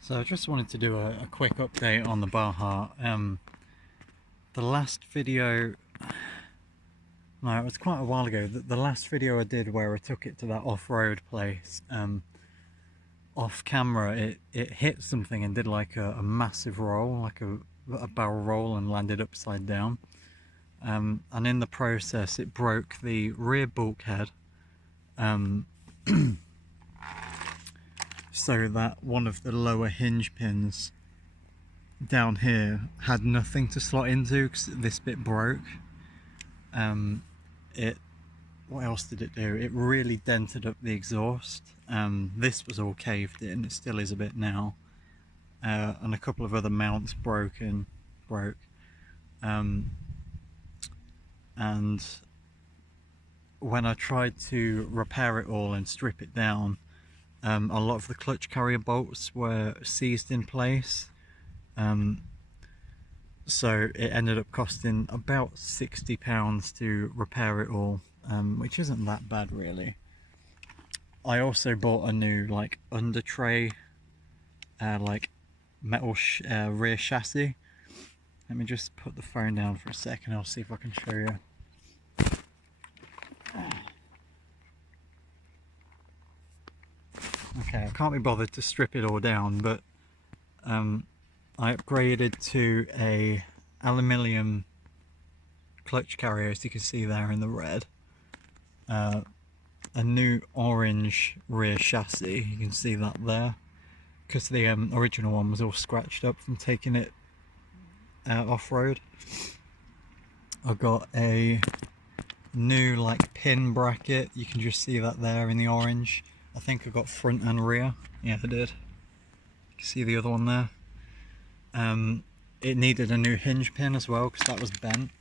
So I just wanted to do a quick update on the Baja. The last video, no, it was quite a while ago. The last video I did where I took it to that off-road place, off camera, it hit something and did like a massive roll, like a barrel roll, and landed upside down. And in the process, it broke the rear bulkhead. So that one of the lower hinge pins down here had nothing to slot into because this bit broke. What else did it do? It really dented up the exhaust. This was all caved in, it still is a bit now. And a couple of other mounts broke. And when I tried to repair it all and strip it down, a lot of the clutch carrier bolts were seized in place. So it ended up costing about £60 to repair it all, which isn't that bad really. I also bought a new like under tray, like metal rear chassis. Let me just put the phone down for a second, I'll see if I can show you. Okay, I can't be bothered to strip it all down, but I upgraded to a aluminium clutch carrier, as you can see there in the red. A new orange rear chassis, you can see that there, because the original one was all scratched up from taking it off-road. I got a new like pin bracket, you can just see that there in the orange. I think I got front and rear. Yeah, I did. You can see the other one there. It needed a new hinge pin as well because that was bent.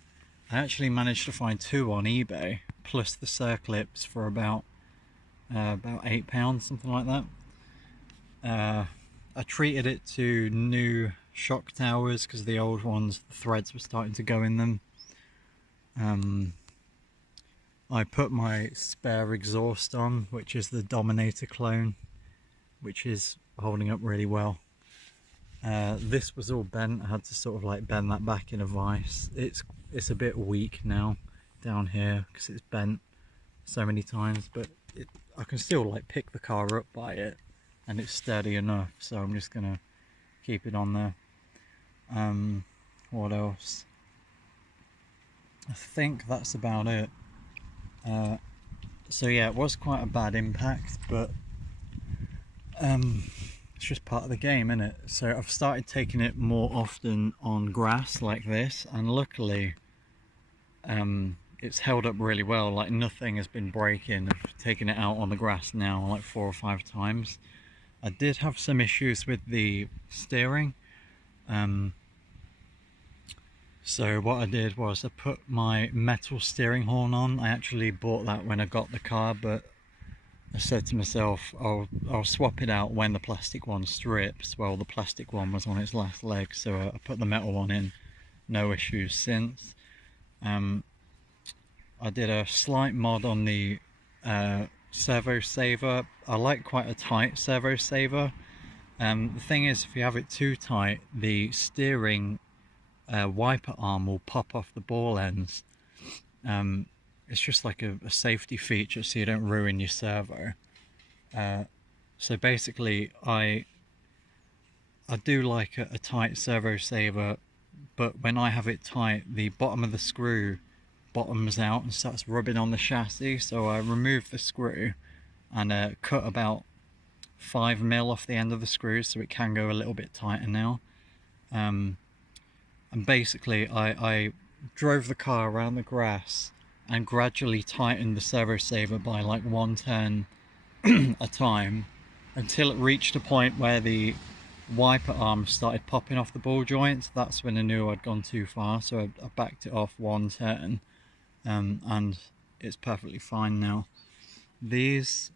I actually managed to find two on eBay, plus the circlips for about £8, something like that. I treated it to new shock towers because the old ones, the threads were starting to go in them. I put my spare exhaust on, which is the Dominator clone, which is holding up really well. This was all bent. I had to sort of like bend that back in a vise. It's a bit weak now down here because it's bent so many times, but I can still like pick the car up by it and it's sturdy enough, so I'm just gonna keep it on there. What else? I think that's about it. So yeah, it was quite a bad impact, but it's just part of the game, isn't it? So I've started taking it more often on grass like this, and luckily it's held up really well. Like nothing has been breaking. I've taken it out on the grass now like 4 or 5 times. I did have some issues with the steering. So what I did was I put my metal steering horn on. I actually bought that when I got the car, but I said to myself, I'll swap it out when the plastic one strips. Well, the plastic one was on its last leg, so I put the metal one in. No issues since. I did a slight mod on the servo saver. I like quite a tight servo saver. The thing is, if you have it too tight, the steering wiper arm will pop off the ball ends. It's just like a safety feature so you don't ruin your servo. So basically I do like a tight servo saver, but when I have it tight, the bottom of the screw bottoms out and starts rubbing on the chassis, so I removed the screw and cut about 5mm off the end of the screw so it can go a little bit tighter now. And basically I drove the car around the grass and gradually tightened the servo saver by like 1 turn a time until it reached a point where the wiper arm started popping off the ball joints. That's when I knew I'd gone too far, so I backed it off 1 turn, and it's perfectly fine now. These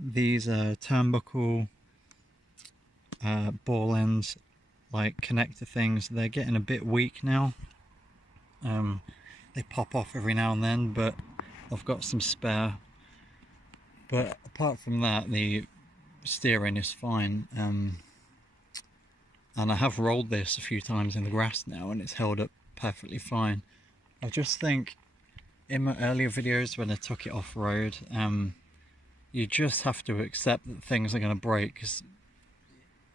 turnbuckle ball ends, like connector things, they're getting a bit weak now. They pop off every now and then, but I've got some spare. But apart from that, the steering is fine. and I have rolled this a few times in the grass now and it's held up perfectly fine. I just think in my earlier videos when I took it off-road, you just have to accept that things are going to break, because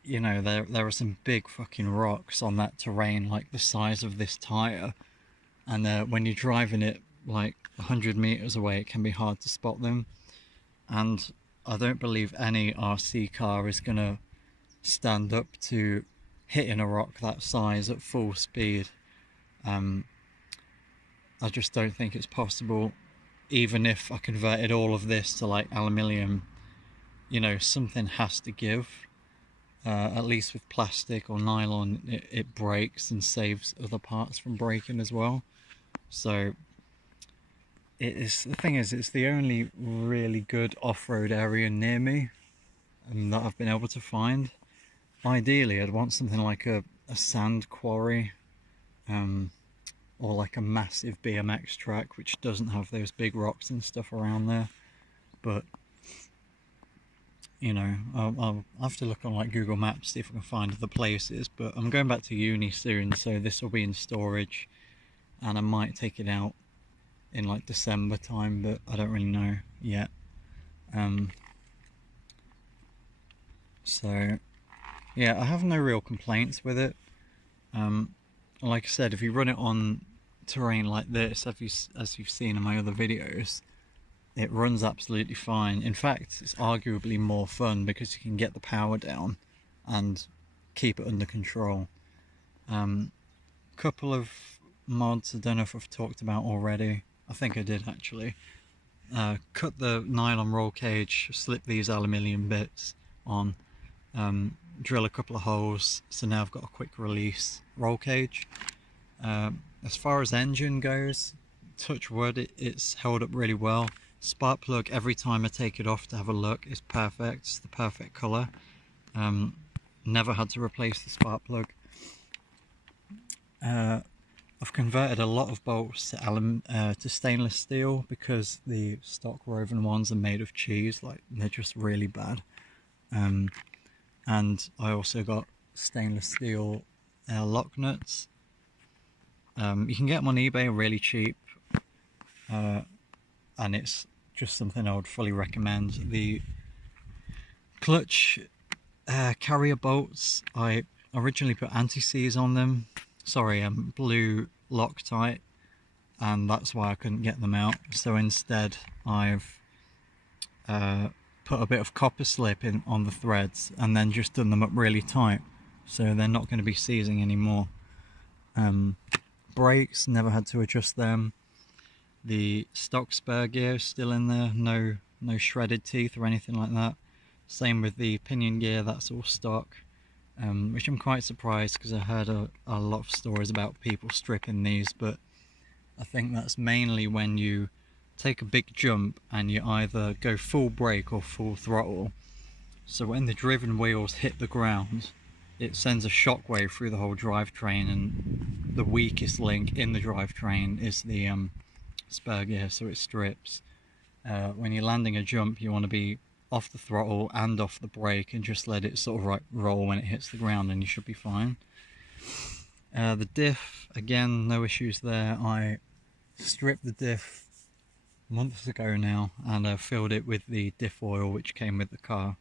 you know there are some big fucking rocks on that terrain like the size of this tyre, and when you're driving it like 100 meters away it can be hard to spot them, and I don't believe any RC car is going to stand up to hitting a rock that size at full speed. I just don't think it's possible. Even if I converted all of this to like aluminium, you know, something has to give. At least with plastic or nylon, it breaks and saves other parts from breaking as well. So the thing is, it's the only really good off-road area near me that I've been able to find. Ideally, I'd want something like a sand quarry, or like a massive BMX track which doesn't have those big rocks and stuff around there. But you know, I'll have to look on like Google Maps, see if I can find other places. But I'm going back to uni soon, so this will be in storage, and I might take it out in like December time, but I don't really know yet. So yeah, I have no real complaints with it. Like I said, if you run it on terrain like this, as you've seen in my other videos, it runs absolutely fine. In fact, it's arguably more fun because you can get the power down and keep it under control. Couple of mods, I don't know if I've talked about already. I think I did actually. Cut the nylon roll cage, slip these aluminium bits on, drill a couple of holes, so now I've got a quick release roll cage. As far as engine goes, touch wood, it's held up really well. Spark plug, every time I take it off to have a look, is perfect. It's the perfect colour. Never had to replace the spark plug. I've converted a lot of bolts to stainless steel because the stock Rovan ones are made of cheese, like they're just really bad. And I also got stainless steel lock nuts. You can get them on eBay really cheap, and it's just something I would fully recommend. The clutch carrier bolts, I originally put anti-seize on them, blue Loctite, and that's why I couldn't get them out. So instead I've put a bit of copper slip in on the threads and then just done them up really tight, so they're not going to be seizing anymore. Brakes, never had to adjust them. The stock spur gear is still in there, no shredded teeth or anything like that. Same with the pinion gear, that's all stock, which I'm quite surprised because I heard a lot of stories about people stripping these, but I think that's mainly when you take a big jump and you either go full brake or full throttle. So when the driven wheels hit the ground, it sends a shockwave through the whole drivetrain, and the weakest link in the drivetrain is the spur gear, so it strips. When you're landing a jump, you want to be off the throttle and off the brake and just let it sort of roll when it hits the ground, and you should be fine. The diff, again, no issues there. I stripped the diff months ago now, and I filled it with the diff oil which came with the car.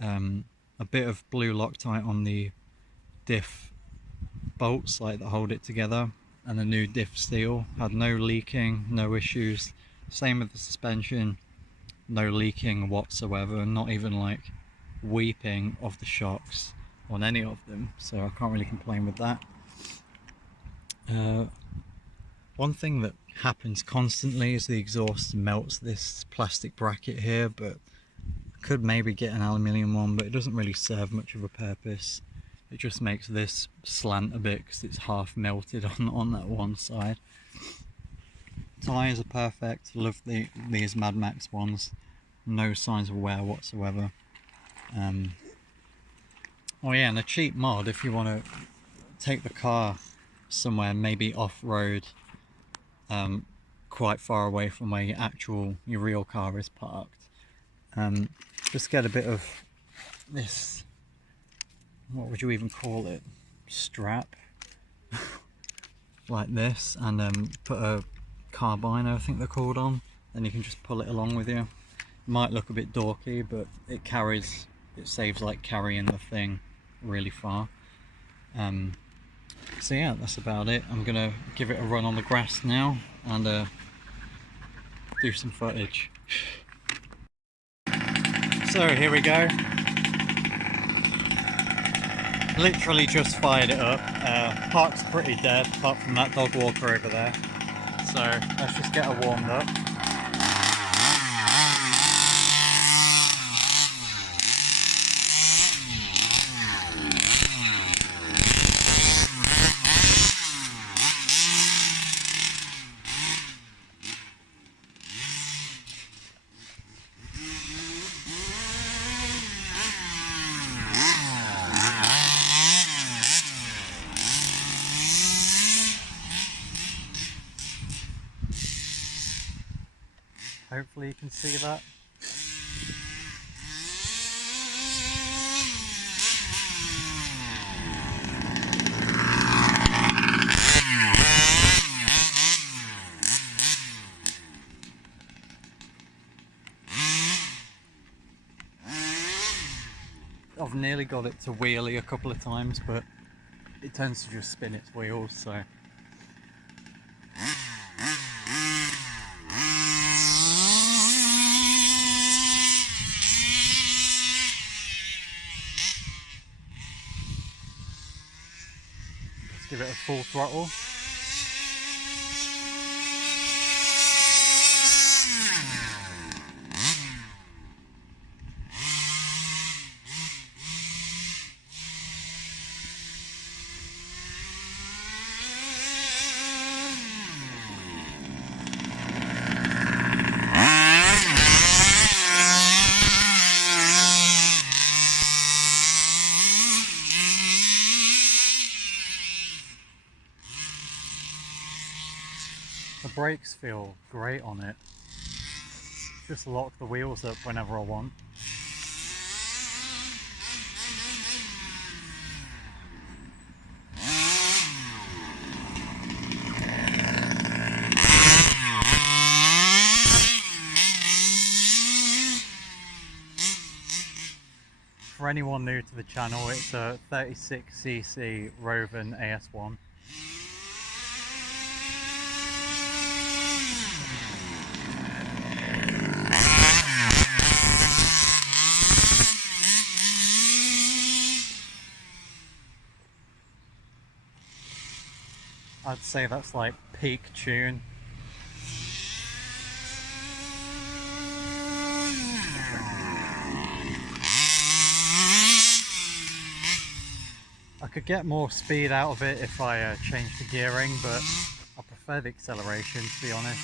A bit of blue Loctite on the diff bolts like that hold it together, and the new diff steel. Had no leaking, no issues. Same with the suspension, no leaking whatsoever, not even like weeping of the shocks on any of them, so I can't really complain with that. One thing that happens constantly is the exhaust melts this plastic bracket here, but I could maybe get an aluminium one, but it doesn't really serve much of a purpose. It just makes this slant a bit because it's half melted on that one side. Tyres are perfect, love these Mad Max ones, no signs of wear whatsoever. Oh yeah, and a cheap mod if you want to take the car somewhere, maybe off-road, quite far away from where your real car is parked. Just get a bit of this, what would you even call it? strap like this, and put a carbiner, I think they're called, on, and you can just pull it along with you. It might look a bit dorky, but it saves like carrying the thing really far. So yeah, that's about it. I'm gonna give it a run on the grass now and do some footage. So here we go. Literally just fired it up. Park's pretty dead apart from that dog walker over there. So let's just get her warmed up. Hopefully you can see that. I've nearly got it to wheelie a couple of times, but it tends to just spin its wheels, so. Let's give it a full throttle. The brakes feel great on it. Just lock the wheels up whenever I want. For anyone new to the channel, it's a 36cc Rovan AS1. I'd say that's like peak tune. I could get more speed out of it if I changed the gearing, but I prefer the acceleration, to be honest.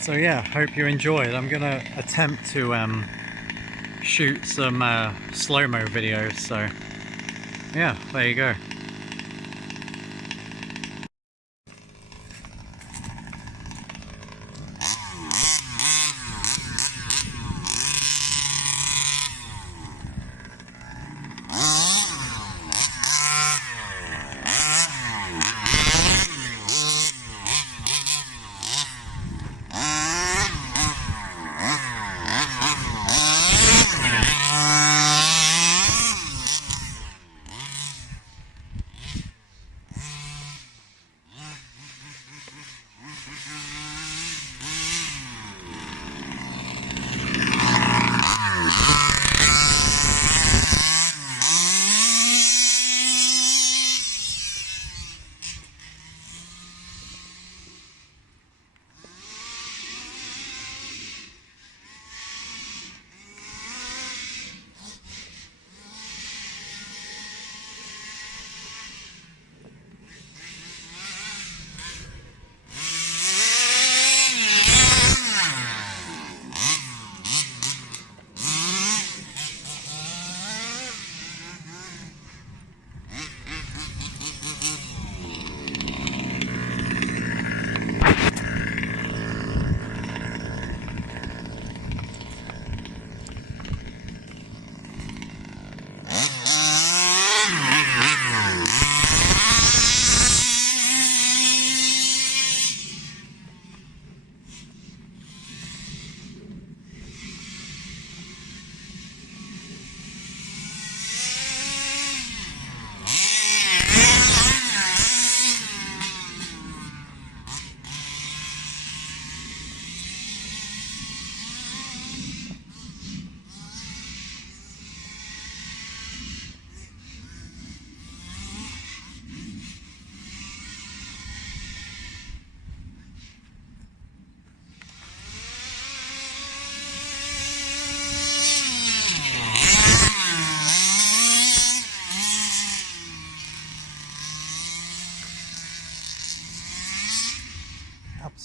So yeah, hope you enjoyed. I'm gonna attempt to shoot some slow-mo videos, so yeah, there you go.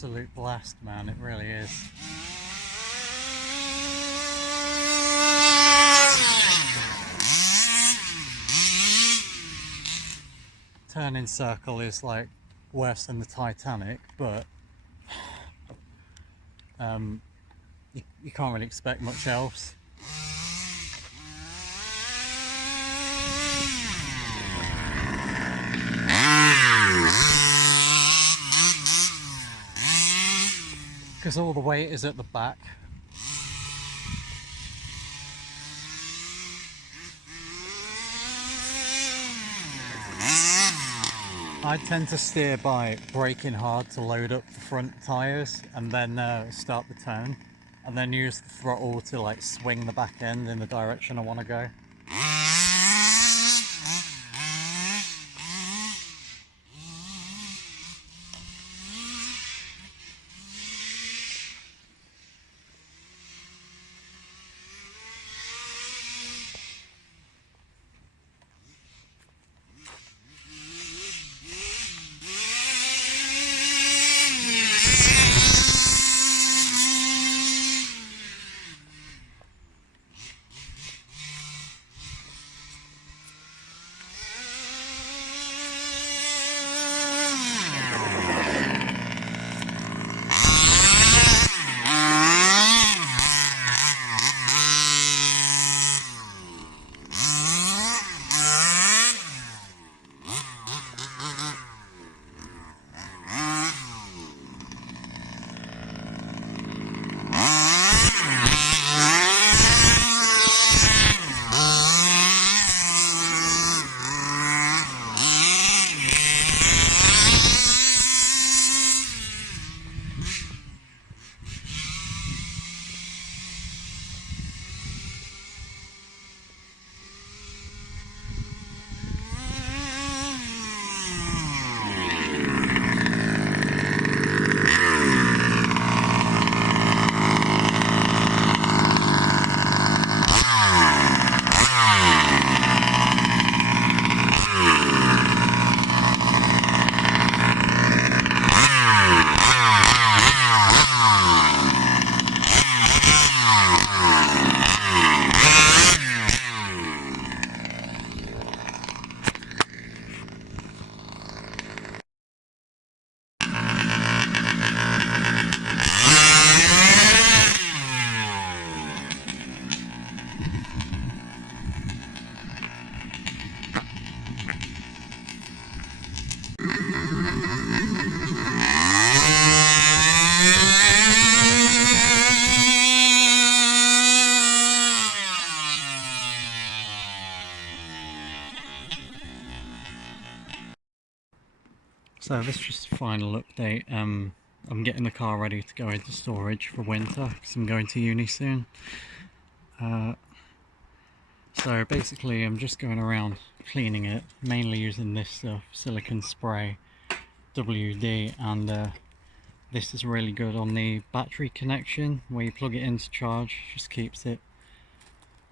absolute blast, man, it really is. Turning circle is like worse than the Titanic, but you can't really expect much else. Because all the weight is at the back. I tend to steer by braking hard to load up the front tyres and then start the turn, and then use the throttle to like swing the back end in the direction I want to go. So this is just a final update. I'm getting the car ready to go into storage for winter because I'm going to uni soon. So basically I'm just going around cleaning it, mainly using this stuff, silicone spray, WD, and this is really good on the battery connection where you plug it in to charge, just keeps it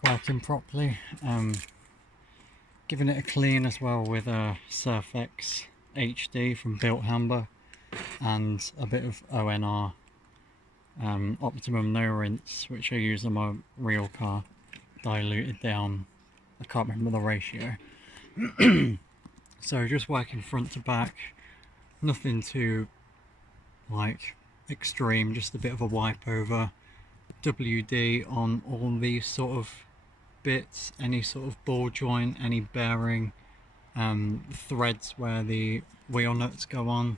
working properly. Giving it a clean as well with a Surf X HD from Built Hamber and a bit of ONR Optimum No Rinse, which I use on my real car, diluted down. I can't remember the ratio. So just working front to back, nothing too like extreme, just a bit of a wipe over, WD on all these sort of bits, any sort of ball joint, any bearing, threads where the wheel nuts go on,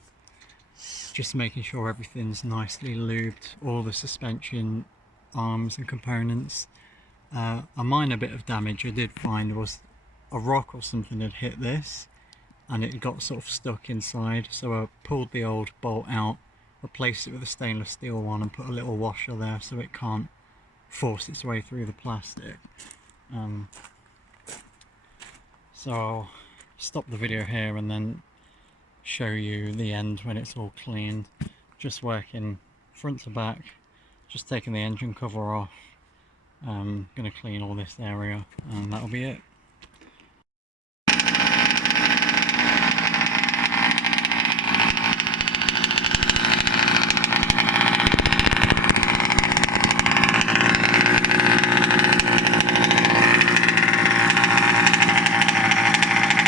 just making sure everything's nicely lubed, all the suspension arms and components. A minor bit of damage I did find was a rock or something had hit this and it got sort of stuck inside, so I pulled the old bolt out, replaced it with a stainless steel one and put a little washer there so it can't force its way through the plastic. So I'll stop the video here and then show you the end when it's all cleaned. Just working front to back, just taking the engine cover off. Gonna clean all this area and that'll be it.